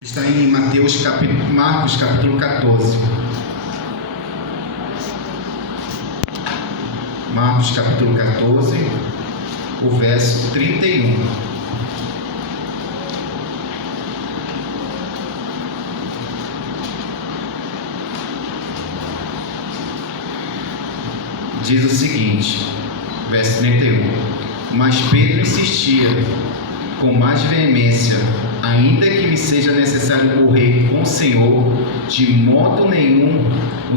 Está em Marcos capítulo 14. Marcos capítulo 14, o verso 31. Diz o seguinte, verso 31. Mas Pedro insistia com mais veemência: ainda que me seja necessário morrer com o Senhor, de modo nenhum o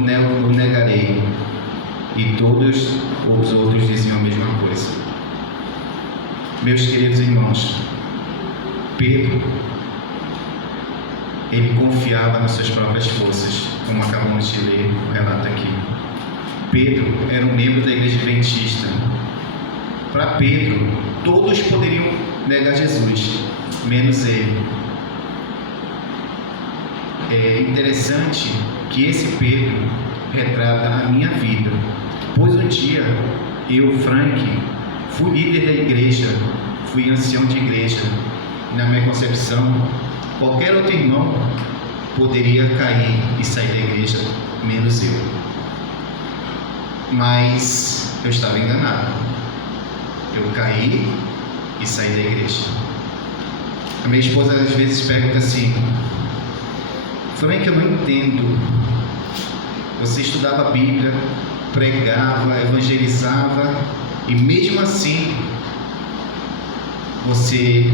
negarei. E todos os outros diziam a mesma coisa. Meus queridos irmãos, Pedro, ele confiava nas suas próprias forças, como acabamos de ler o relato aqui. Pedro era um membro da igreja adventista. Para Pedro, todos poderiam negar Jesus, menos ele. É interessante que esse Pedro retrata a minha vida, pois um dia eu, Frank, fui líder da igreja, fui ancião de igreja. Na minha concepção, qualquer outro irmão poderia cair e sair da igreja, menos eu. Mas eu estava enganado. Eu caí e saí da igreja. A minha esposa às vezes pergunta assim: Frank, eu não entendo. Você estudava a Bíblia, pregava, evangelizava, e mesmo assim você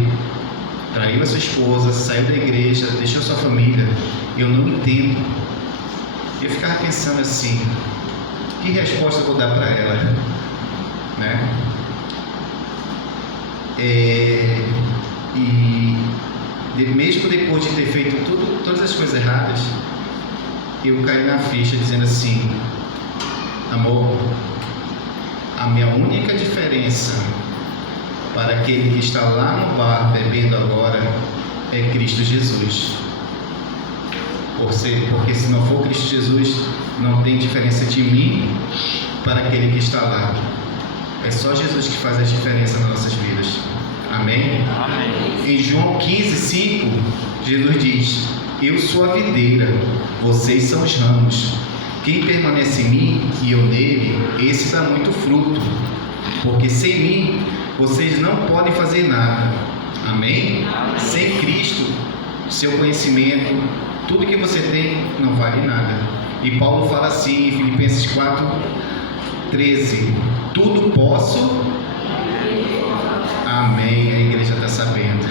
traiu a sua esposa, saiu da igreja, deixou sua família. Eu não entendo. Eu ficava pensando assim: que resposta eu vou dar para ela, né? Mesmo depois de ter feito todas as coisas erradas, eu caí na ficha dizendo assim: amor, a minha única diferença para aquele que está lá no bar bebendo agora é Cristo Jesus. Porque se não for Cristo Jesus, não tem diferença de mim para aquele que está lá. É só Jesus que faz a diferença nas nossas vidas. Amém? Amém. Em João 15:5, Jesus diz: eu sou a videira, vocês são os ramos. Quem permanece em mim e eu nele, esse dá muito fruto, porque sem mim vocês não podem fazer nada. Amém? Amém. Sem Cristo, seu conhecimento, tudo que você tem não vale nada. E Paulo fala assim em Filipenses 4:13: tudo posso. Amém, a igreja está sabendo.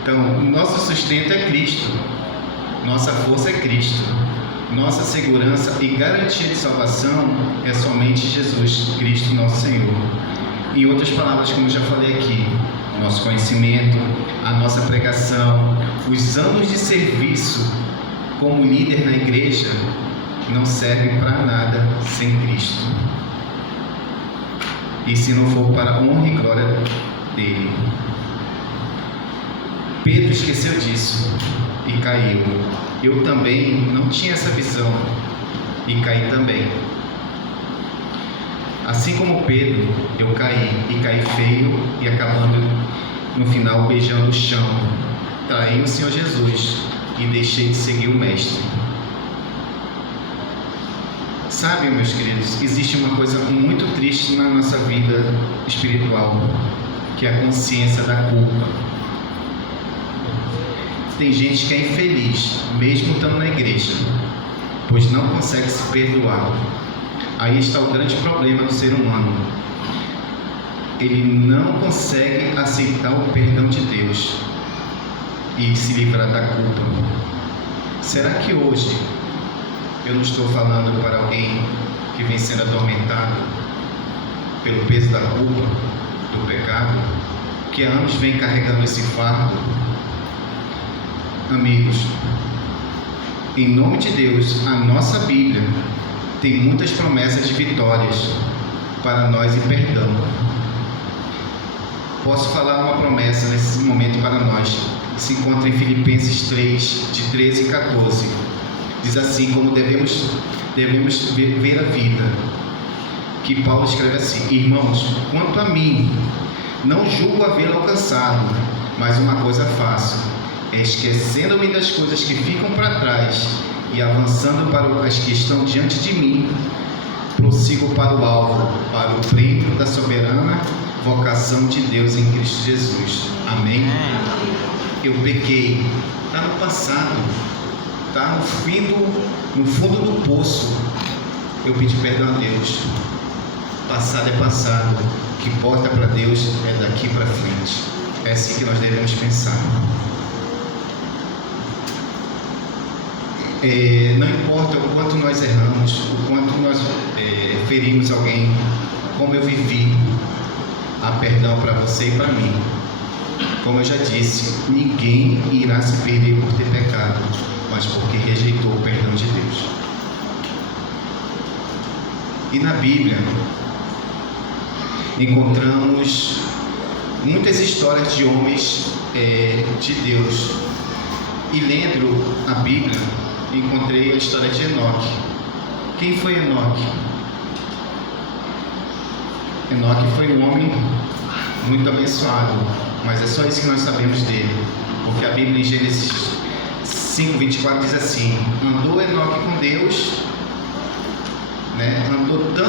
Então, nosso sustento é Cristo, nossa força é Cristo, nossa segurança e garantia de salvação é somente Jesus Cristo, nosso Senhor. Em outras palavras, como eu já falei aqui, nosso conhecimento, a nossa pregação, os anos de serviço como líder na igreja não servem para nada sem Cristo. E se não for para a honra e glória dele. Pedro esqueceu disso e caiu. Eu também não tinha essa visão e caí também. Assim como Pedro, eu caí e caí feio e acabando no final beijando o chão. Traí o Senhor Jesus e deixei de seguir o Mestre. Sabe, meus queridos, existe uma coisa muito triste na nossa vida espiritual, que é a consciência da culpa. Tem gente que é infeliz, mesmo estando na igreja, pois não consegue se perdoar. Aí está o grande problema do ser humano. Ele não consegue aceitar o perdão de Deus e se livrar da culpa. Será que hoje eu não estou falando para alguém que vem sendo atormentado pelo peso da culpa, do pecado, que há anos vem carregando esse fardo? Amigos, em nome de Deus, a nossa Bíblia tem muitas promessas de vitórias para nós e perdão. Posso falar uma promessa nesse momento para nós, que se encontra em Filipenses 3, de 13 e 14. Diz assim: como devemos ver a vida. Que Paulo escreve assim: irmãos, quanto a mim, não julgo havê-lo alcançado, mas uma coisa faço, esquecendo-me das coisas que ficam para trás e avançando para as que estão diante de mim, prossigo para o alvo, para o prêmio da soberana vocação de Deus em Cristo Jesus. Amém? Eu pequei, está no passado, está no fundo do poço. Eu pedi perdão a Deus. Passado é passado, o que importa para Deus é daqui para frente. É assim que nós devemos pensar. Não importa o quanto nós erramos, o quanto nós ferimos alguém, como eu vivi, há perdão para você e para mim. Como eu já disse, ninguém irá se perder por ter pecado, mas porque rejeitou o perdão de Deus. E na Bíblia encontramos muitas histórias de homens de Deus. E lendo a Bíblia, encontrei a história de Enoque. Quem foi Enoque? Enoque foi um homem muito abençoado, mas é só isso que nós sabemos dele, porque a Bíblia em Gênesis 5:24 diz assim: andou Enoque com Deus, andou tanto